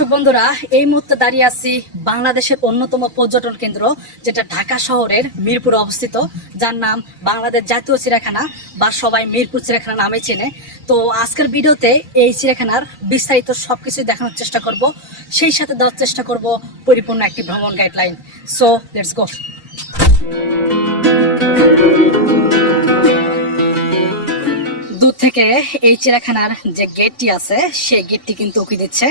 দর্শক বন্ধুরা, এই মুহূর্তে দাঁড়িয়ে আছি বাংলাদেশের অন্যতম পর্যটন কেন্দ্র, যেটা ঢাকা শহরের মিরপুরে অবস্থিত, যার নাম বাংলাদেশ জাতীয় চিড়িয়াখানা বা সবাই মিরপুর চিড়িয়াখানা নামে চেনে। তো আজকের ভিডিওতে এই চিড়িয়াখানার বিস্তারিত সবকিছু দেখানোর চেষ্টা করব, সেই সাথে দেওয়ার চেষ্টা করব পরিপূর্ণ একটি ভ্রমণ গাইডলাইন। So let's go. দূর থেকে এই চিড়িয়াখানার যে গেটটি আছে সেই গেটটি কিন্তু উকি দিচ্ছে।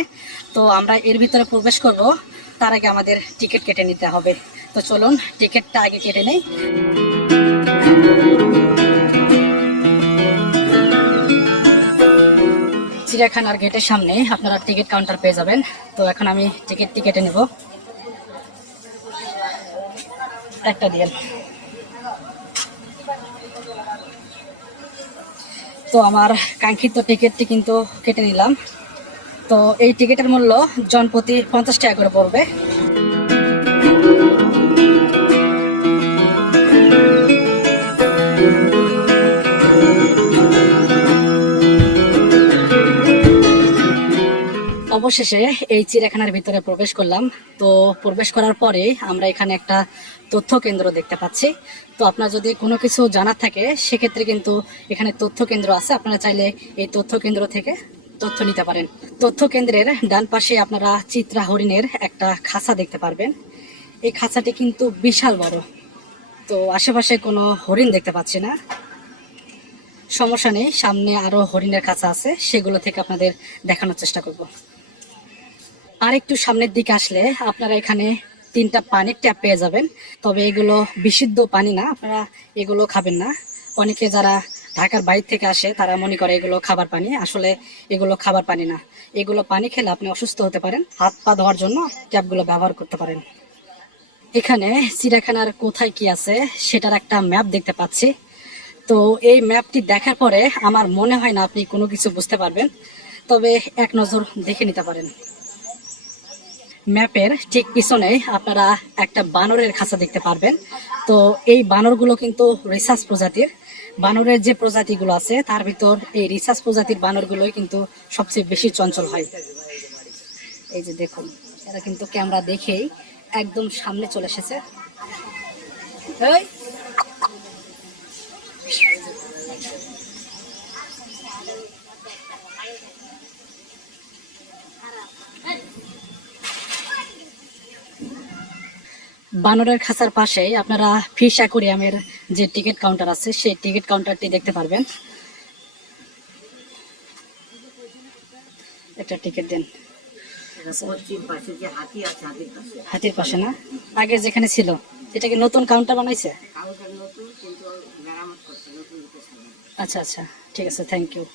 তো আমরা এর ভিতরে প্রবেশ করব, তার আগে আমাদের টিকিট কেটে নিতে হবে। তো চলুন টিকিটটা আগে কেটে নেই। চিড়িয়াখানার গেটের সামনে আপনারা টিকিট কাউন্টার পেয়ে যাবেন। তো এখন আমি টিকিটটি কেটে নেব। একটা দিয়ে তো আমার কাঙ্ক্ষিত টিকিটটি কিন্তু কেটে নিলাম। তো এই টিকিটের মূল্য জনপ্রতি 50 টাকা করে পড়বে। অবশেষে এই চিড়িয়াখানার ভিতরে প্রবেশ করলাম। তো প্রবেশ করার পরে আমরা এখানে একটা তথ্য কেন্দ্র দেখতে পাচ্ছি। তো আপনার যদি কোনো কিছু জানার থাকে সেক্ষেত্রে কিন্তু এখানে তথ্য কেন্দ্র আছে, আপনারা চাইলে এই তথ্য কেন্দ্র থেকে তথ্য নিতে পারেন। তথ্য কেন্দ্রের ডান পাশে আপনারা চিত্রা হরিণের একটা খাঁচা দেখতে পারবেন। এই খাঁচাটি কিন্তু বিশাল বড়। তো আশেপাশে কোনো হরিণ দেখতে পাচ্ছি না, সমস্যা নেই, সামনে আরো হরিণের খাঁচা আছে, সেগুলো থেকে আপনাদের দেখানোর চেষ্টা করব। আর একটু সামনের দিকে আসলে আপনারা এখানে 3টা পানির ট্যাপ পেয়ে যাবেন। তবে এগুলো বিশুদ্ধ পানি না, আপনারা এগুলো খাবেন না। অনেকে যারা ঢাকার বাইরে থেকে আসে তারা মনে করে এগুলো খাবার পানি, আসলে এগুলো খাবার পানি না। এগুলো পানি খেলে আপনি অসুস্থ হতে পারেন। হাত পা ধোয়ার জন্য ট্যাপগুলো ব্যবহার করতে পারেন। এখানে চিড়িয়াখানার কোথায় কি আছে সেটার একটা ম্যাপ দেখতে পাচ্ছি। তো এই ম্যাপটি দেখার পরে আমার মনে হয় না আপনি কোনো কিছু বুঝতে পারবেন, তবে এক নজর দেখে নিতে পারেন। ম্যাপের ঠিক পিছনে আপনারা একটা বানরের খাঁচা দেখতে পারবেন। তো এই বানরগুলো কিন্তু রিসার্চ প্রজাতির। বানরের যে প্রজাতিগুলো আছে তার ভিতর এই রিসার্চ প্রজাতির বানরগুলোই কিন্তু সবচেয়ে বেশি চঞ্চল হয়। এই যে দেখুন, এরা কিন্তু ক্যামেরা দেখেই একদম সামনে চলে এসেছে। বানরের খাঁচার পাশে আপনারা ফিশ অ্যাকোরিয়ামের যে টিকিট কাউন্টার আছে সেই টিকিট কাউন্টারটি দেখতে পারবেন। একটা টিকিট দেন। হাতির পাশে না, আগে যেখানে ছিল এটা কি নতুন কাউন্টার বানাইছে? আচ্ছা আচ্ছা, ঠিক আছে, থ্যাংক ইউ।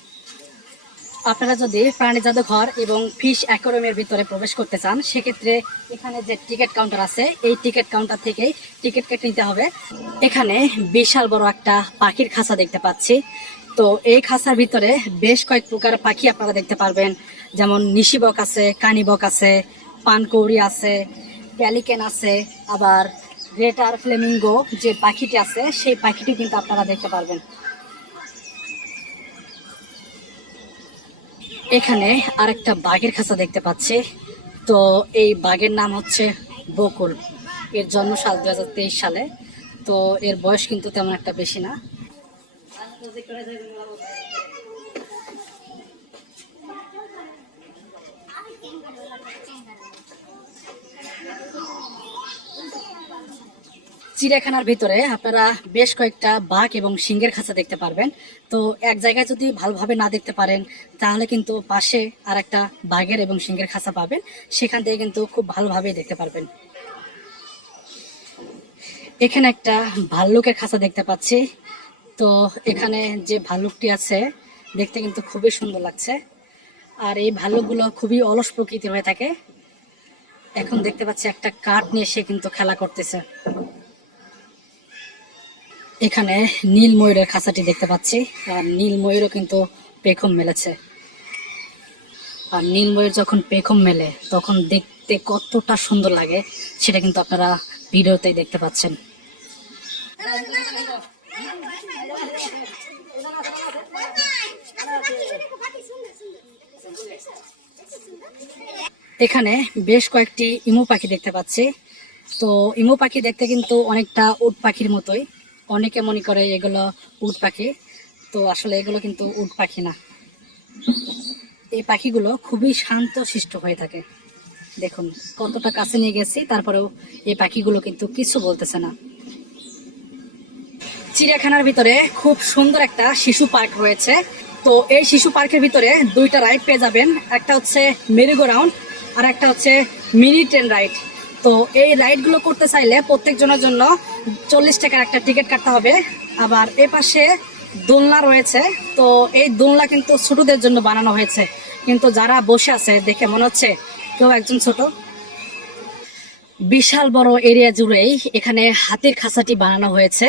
আপনারা যদি প্রাণী জাদুঘর এবং ফিশ অ্যাকোয়ারিয়ামের ভিতরে প্রবেশ করতে চান সেক্ষেত্রে এখানে যে টিকিট কাউন্টার আছে এই টিকিট কাউন্টার থেকেই টিকিট কেটে নিতে হবে। এখানে বিশাল বড় একটা পাখির খাঁচা দেখতে পাচ্ছি। তো এই খাঁচার ভিতরে বেশ কয়েক প্রকার পাখি আপনারা দেখতে পারবেন, যেমন নিশিবক আছে, কানিবক আছে, পানকৌড়ি আছে, প্যালিকেন আছে, আবার গ্রেটার ফ্লেমিঙ্গো যে পাখিটি আছে সেই পাখিটি কিন্তু আপনারা দেখতে পারবেন। এখানে আরেকটা বাঘের খাঁচা দেখতে পাচ্ছি। তো এই বাঘের নাম হচ্ছে বকুল। এর জন্মসাল 2023 সালে। তো এর বয়স কিন্তু তেমন একটা বেশি না। চিড়িয়াখানার ভিতরে আপনারা বেশ কয়েকটা বাঘ এবং সিংহের খাঁচা দেখতে পারবেন। তো এক জায়গায় যদি ভালোভাবে না দেখতে পারেন তাহলে কিন্তু পাশে আর একটা বাঘের এবং সিংহের খাঁচা পাবেন, সেখান থেকে কিন্তু খুব ভালোভাবে দেখতে পারবেন। এখানে একটা ভাল্লুকের খাঁচা দেখতে পাচ্ছি। তো এখানে যে ভাল্লুকটি আছে দেখতে কিন্তু খুবই সুন্দর লাগছে। আর এই ভাল্লুকগুলো খুবই অলস প্রকৃতির হয়ে থাকে। এখন দেখতে পাচ্ছি একটা কাঠ নিয়ে সে কিন্তু খেলা করতেছে। এখানে নীল ময়ূরের খাঁচাটি দেখতে পাচ্ছি, আর নীল ময়ূরও কিন্তু পেখম মেলেছে। আর নীল ময়ূর যখন পেখম মেলে তখন দেখতে কতটা সুন্দর লাগে সেটা কিন্তু আপনারা ভিডিওতেই দেখতে পাচ্ছেন। এখানে বেশ কয়েকটি ইমু পাখি দেখতে পাচ্ছি। তো ইমু পাখি দেখতে কিন্তু অনেকটা উট পাখির মতোই। অনেকে মনে করে এগুলো উট পাখি, তো আসলে এগুলো কিন্তু উট পাখি না। এই পাখিগুলো খুবই শান্ত শিষ্ট হয়ে থাকে। দেখুন কতটা কাছে নিয়ে গেছি, তারপরেও এই পাখিগুলো কিন্তু কিছু বলতেছে না। চিড়িয়াখানার ভিতরে খুব সুন্দর একটা শিশু পার্ক রয়েছে। তো এই শিশু পার্কের ভিতরে দুইটা রাইড পেয়ে যাবেন, একটা হচ্ছে মেরিগো রাউন্ড আর একটা হচ্ছে মিনি ট্রেন রাইড। তো এই রাইডগুলো করতে চাইলে প্রত্যেকজনের জন্য 40 টাকার একটা টিকিট কাটতে হবে। আবার এ পাশে দোলনা রয়েছে। তো এই দোলনা কিন্তু ছোটদের জন্য বানানো হয়েছে, কিন্তু যারা বসে আছে দেখে মনে হচ্ছে কেউ একজন ছোট। বিশাল বড় এরিয়া জুড়েই এখানে হাতির খাঁচাটি বানানো হয়েছে।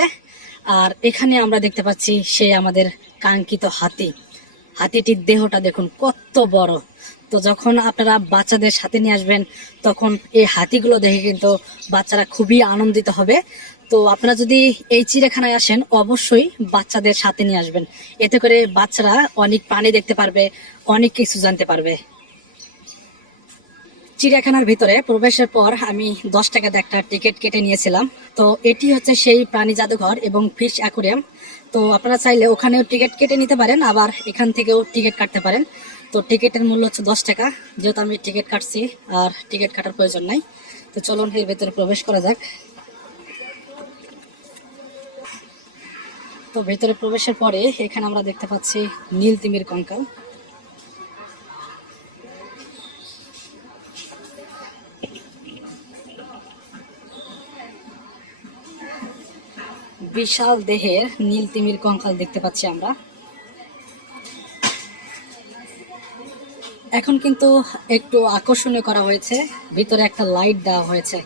আর এখানে আমরা দেখতে পাচ্ছি সে আমাদের কাঙ্ক্ষিত হাতি। হাতিটির দেহটা দেখুন কত বড়। তো যখন আপনারা বাচ্চাদের সাথে নিয়ে আসবেন তখন এই হাতিগুলো দেখে কিন্তু বাচ্চারা খুবই আনন্দিত হবে। তো আপনারা যদি এই চিড়িয়াখানায় আসেন অবশ্যই বাচ্চাদের সাথে নিয়ে আসবেন, এতে করে বাচ্চারা অনেক প্রাণী দেখতে পারবে, অনেক কিছু জানতে পারবে। চিড়িয়াখানার ভিতরে প্রবেশের পর আমি 10 টাকাতে একটা টিকিট কেটে নিয়েছিলাম। তো এটি হচ্ছে সেই প্রাণী জাদুঘর এবং ফিশ অ্যাকুরিয়াম। তো আপনারা চাইলে ওখানেও টিকিট কেটে নিতে পারেন, আবার এখান থেকেও টিকিট কাটতে পারেন। তো টিকিটের মূল্য হচ্ছে 10 টাকা। যেহেতু আমি টিকিট কাটছি আর টিকিট কাটার প্রয়োজন নাই, তো চলুন এর ভেতরে প্রবেশ করা যাক। তো ভেতরে প্রবেশের পরে এখানে আমরা দেখতে পাচ্ছি নীল তিমির কঙ্কাল। বিশাল দেহের নীল তিমির কঙ্কাল দেখতে পাচ্ছি আমরা। এখন কিন্তু একটু আকর্ষণীয় করা হয়েছে, ভিতরে একটা লাইট দেওয়া হয়েছে।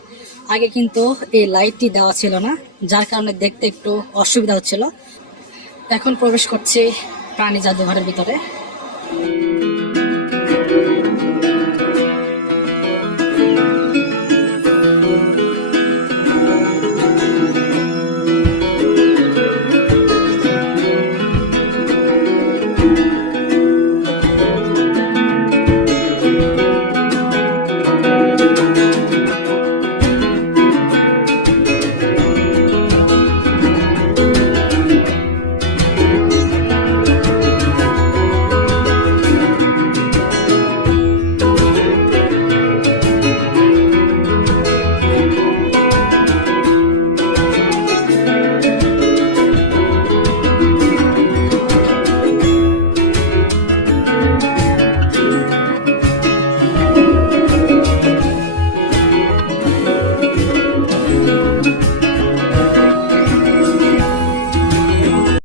আগে কিন্তু এই লাইটটি দেওয়া ছিল না, যার কারণে দেখতে একটু অসুবিধা হচ্ছিল। এখন প্রবেশ করছি প্রাণী জাদুঘরের ভিতরে।